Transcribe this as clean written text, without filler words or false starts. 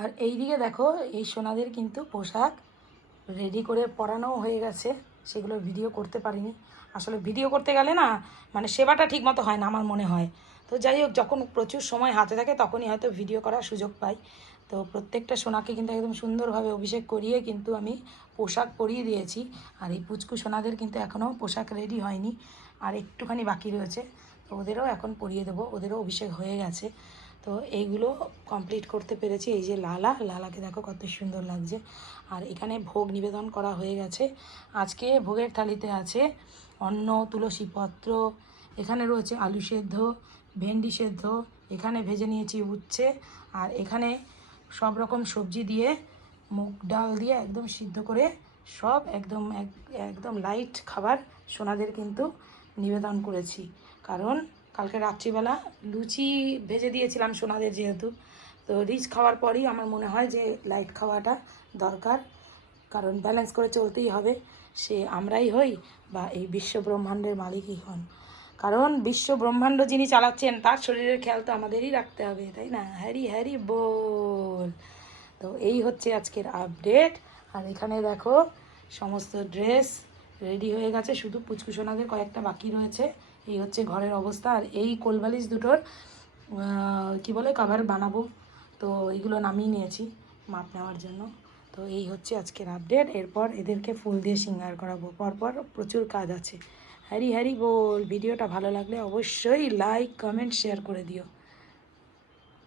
আর এইদিকে দেখো এই সোনাদের কিন্তু পোশাক রেডি করে পরানোও হয়ে গেছে, সেগুলো ভিডিও করতে পারিনি। আসলে ভিডিও করতে গেলে না মানে সেবাটা ঠিক মতো হয় না আমার মনে হয়। তো যাই হোক, যখন প্রচুর সময় হাতে থাকে তখনই হয়তো ভিডিও করার সুযোগ পাই। তো প্রত্যেকটা সোনাকে কিন্তু একদম সুন্দরভাবে অভিষেক করিয়ে কিন্তু আমি পোশাক পরিয়ে দিয়েছি। আর এই পুচকু সোনাদের কিন্তু এখনও পোশাক রেডি হয়নি, আর একটুখানি বাকি রয়েছে। তো ওদেরও এখন পরিয়ে দেবো, ওদেরও অভিষেক হয়ে গেছে। তো এইগুলো কমপ্লিট করতে পেরেছি। এই যে লালাকে দেখো কত সুন্দর লাগছে। আর এখানে ভোগ নিবেদন করা হয়ে গেছে। আজকে ভোগের থালিতে আছে অন্ন, তুলসী পত্র, এখানে রয়েছে আলু সেদ্ধ, ভেন্ডি সেদ্ধ, এখানে ভেজে নিয়েছি উচ্ছে, আর এখানে সব রকম সবজি দিয়ে মুগ ডাল দিয়ে একদম সিদ্ধ করে সব একদম একদম লাইট খাবার সোনাদের কিন্তু নিবেদন করেছি। কারণ কালকে রাত্রিবেলা লুচি ভেজে দিয়েছিলাম সোনাদের, যেহেতু তো রিচ খাওয়ার পরই আমার মনে হয় যে লাইট খাওয়াটা দরকার। কারণ ব্যালেন্স করে চলতেই হবে, সে আমরাই হই বা এই বিশ্ব ব্রহ্মাণ্ডের মালিকই হন। কারণ বিশ্ব ব্রহ্মাণ্ড যিনি চালাচ্ছেন তার শরীরের খেয়াল তো আমাদেরই রাখতে হবে, তাই না? হ্যারি হ্যারি বল। তো এই হচ্ছে আজকের আপডেট। আর এখানে দেখো সমস্ত ড্রেস রেডি হয়ে গেছে, শুধু পুচকু সোনাদের কয়েকটা বাকি রয়েছে। এই হচ্ছে ঘরের অবস্থা। আর এই কোলবালিশ দুটোর কি বলে কভার বানাবো, তো এইগুলো নামিয়ে নিয়েছি মাপ নেওয়ার জন্য। তো এই হচ্ছে আজকের আপডেট। এরপর এদেরকে ফুল দিয়ে সিঙ্গার করাবো, পরপর প্রচুর কাজ আছে। হ্যারি হ্যারি বল। ভিডিওটা ভালো লাগলে অবশ্যই লাইক, কমেন্ট, শেয়ার করে দিও।